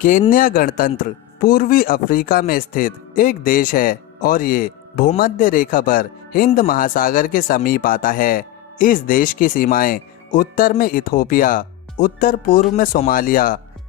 Kenya गणतंत्र पूर्वी Africa में स्थित एक देश है और ये भूमध्य रेखा पर हिंद महासागर के समीप आता है। इस देश की सीमाएं उत्तर में इथोपिया, उत्तर पूर्व में सोमालिया,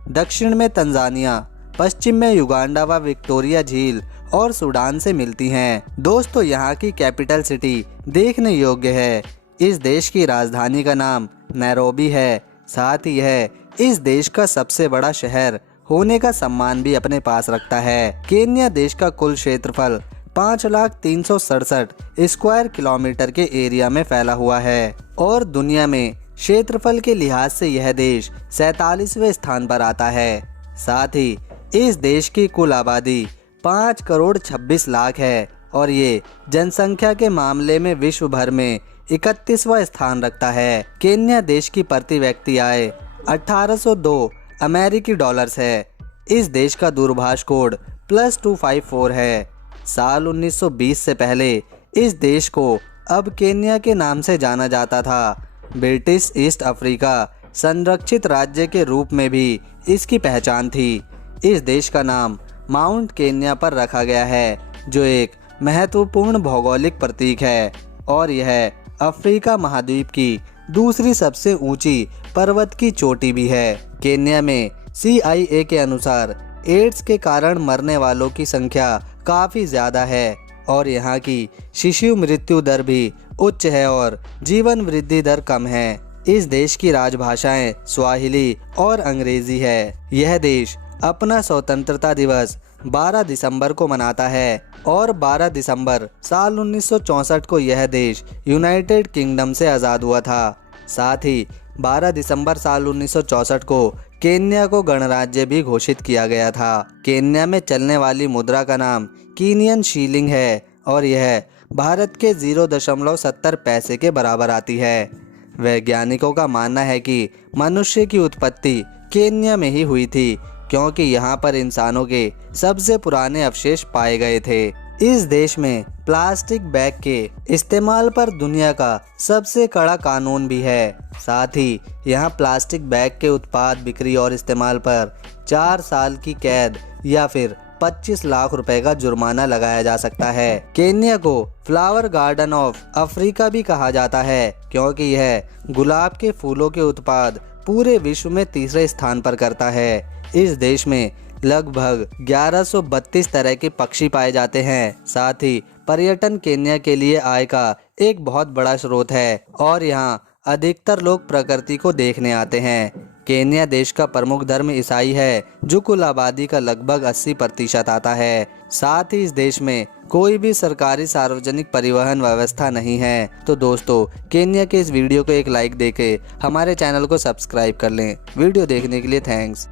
दक्षिण में तंजानिया, पश्चिम में युगांडा व विक्टोरिया झील और सूडान से मिलती हैं। दोस्तों, यहाँ की कैपिटल सिटी देखने योग्य है। इस देश की राजधानी का नाम नैरोबी है। साथ ही यह इस देश का सबसे बड़ा शहर होने का सम्मान भी अपने पास रखता है। केन्या देश का कुल क्षेत्रफल 5,367 स्क्वायर किलोमीटर के एरिया में फैला हुआ है और दुनिया में क्षेत्रफल के लिहाज से यह देश 47वें स्थान पर आता है। साथ ही इस देश की कुल आबादी 5 करोड़ 26 लाख है और ये जनसंख्या के मामले में विश्व भर में 31वां स्थान रखता है। केन्या देश की प्रति व्यक्ति आय 1802 अमेरिकी डॉलर्स है। इस देश का दूरभाष कोड +254 है। साल 1920 से पहले इस देश को अब केन्या के नाम से जाना जाता था। ब्रिटिश ईस्ट अफ्रीका संरक्षित राज्य के रूप में भी इसकी पहचान थी। इस देश का नाम माउंट केन्या पर रखा गया है, जो एक महत्वपूर्ण भौगोलिक प्रतीक है और यह अफ्रीका महाद्वीप की दूसरी सबसे ऊंची पर्वत की चोटी भी है। केन्या में CIA के अनुसार एड्स के कारण मरने वालों की संख्या काफ़ी ज़्यादा है और यहाँ की शिशु मृत्यु दर भी उच्च है और जीवन वृद्धि दर कम है। इस देश की राजभाषाएं स्वाहिली और अंग्रेजी है। यह देश अपना स्वतंत्रता दिवस 12 दिसंबर को मनाता है और 12 दिसंबर साल 1964 को यह देश यूनाइटेड किंगडम से आज़ाद हुआ था। साथ ही 12 दिसंबर साल 1964 को केन्या को गणराज्य भी घोषित किया गया था। केन्या में चलने वाली मुद्रा का नाम कीनियन शीलिंग है और यह भारत के 0.70 पैसे के बराबर आती है। वैज्ञानिकों का मानना है कि मनुष्य की उत्पत्ति केन्या में ही हुई थी, क्योंकि यहाँ पर इंसानों के सबसे पुराने अवशेष पाए गए थे। इस देश में प्लास्टिक बैग के इस्तेमाल पर दुनिया का सबसे कड़ा कानून भी है। साथ ही यहाँ प्लास्टिक बैग के उत्पाद, बिक्री और इस्तेमाल पर 4 साल की कैद या फिर 25 लाख रुपए का जुर्माना लगाया जा सकता है। केन्या को फ्लावर गार्डन ऑफ अफ्रीका भी कहा जाता है, क्योंकि यह गुलाब के फूलों के उत्पाद पूरे विश्व में तीसरे स्थान पर करता है। इस देश में लगभग 1132 तरह के पक्षी पाए जाते हैं। साथ ही पर्यटन केन्या के लिए आय का एक बहुत बड़ा स्रोत है और यहाँ अधिकतर लोग प्रकृति को देखने आते हैं। केन्या देश का प्रमुख धर्म ईसाई है, जो कुल आबादी का लगभग 80% आता है। साथ ही इस देश में कोई भी सरकारी सार्वजनिक परिवहन व्यवस्था नहीं है। तो दोस्तों, केन्या के इस वीडियो को एक लाइक देके हमारे चैनल को सब्सक्राइब कर लें। वीडियो देखने के लिए थैंक्स।